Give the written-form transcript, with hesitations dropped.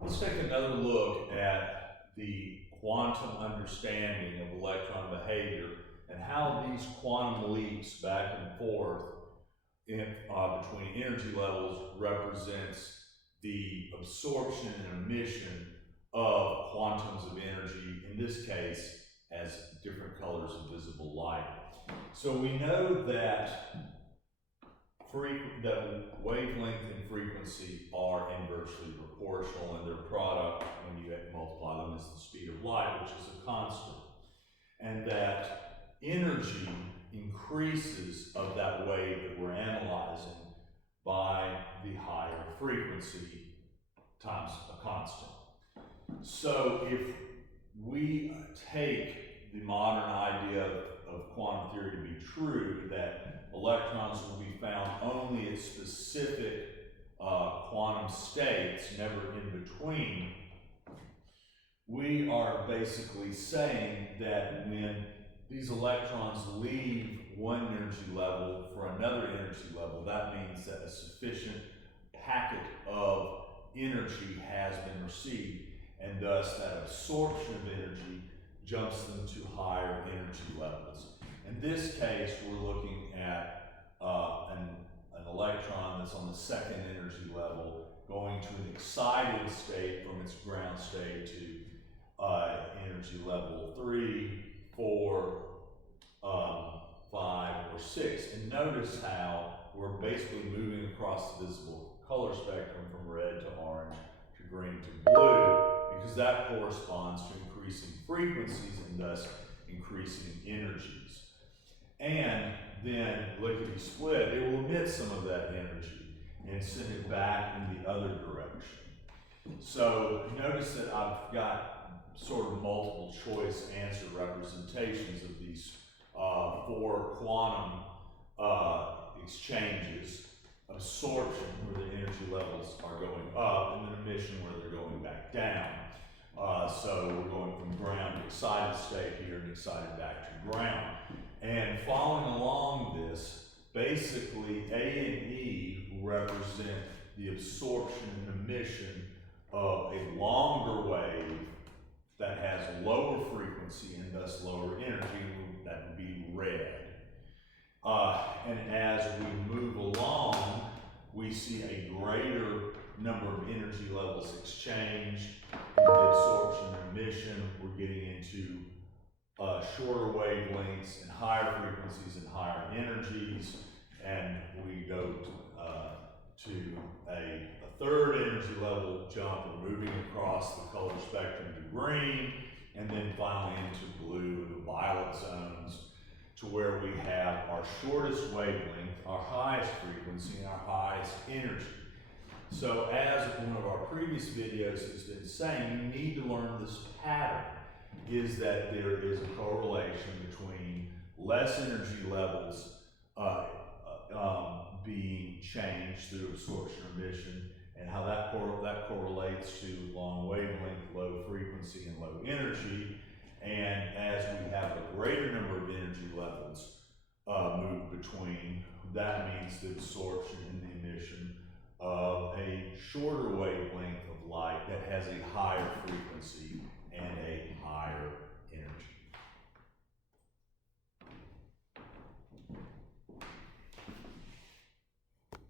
Let's take another look at the quantum understanding of electron behavior and how these quantum leaps back and forth between energy levels represents the absorption and emission of quantums of energy, in this case as different colors of visible light. So we know that wavelength and frequency are inversely proportional, and their product, when you multiply them, is the speed of light, which is a constant. And that energy increases of that wave that we're analyzing by the higher frequency times a constant. So if we take the modern idea of quantum theory to be true, that electrons will be found only at specific quantum states, never in between, we are basically saying that when these electrons leave one energy level for another energy level, that means that a sufficient packet of energy has been received, and thus that absorption of energy jumps them to higher energy levels. In this case, we're looking at an electron that's on the second energy level going to an excited state from its ground state to energy level 3, 4, 5, or 6. And notice how we're basically moving across the visible color spectrum from red to orange to green to blue, because that corresponds to increasing frequencies and thus increasing energies. And then lickety split, it will emit some of that energy and send it back in the other direction. So notice that I've got sort of multiple choice answer representations of these 4 quantum exchanges: absorption, where the energy levels are going up, and then emission, where they're going back down. So we're going from ground to excited state here and excited back to ground. And following along this, basically A and E represent the absorption and emission of a longer wave that has lower frequency and thus lower energy. That would be red. And as we move along, we see a greater number of energy levels exchanged. In the absorption and emission, we're getting into shorter wavelengths and higher frequencies and higher energies. And we go to a third energy level jump, and moving across the color spectrum to green, and then finally into blue and the violet zones, to where we have our shortest wavelength, our highest frequency, and our highest energy. So as one of our previous videos has been saying, you need to learn this pattern, is that there is a correlation between less energy levels being changed through absorption or emission, and how that correlates to long wavelength, low frequency, and low energy. And as we have a greater number of energy levels move between, that means the absorption and the emission of a shorter wavelength of light that has a higher frequency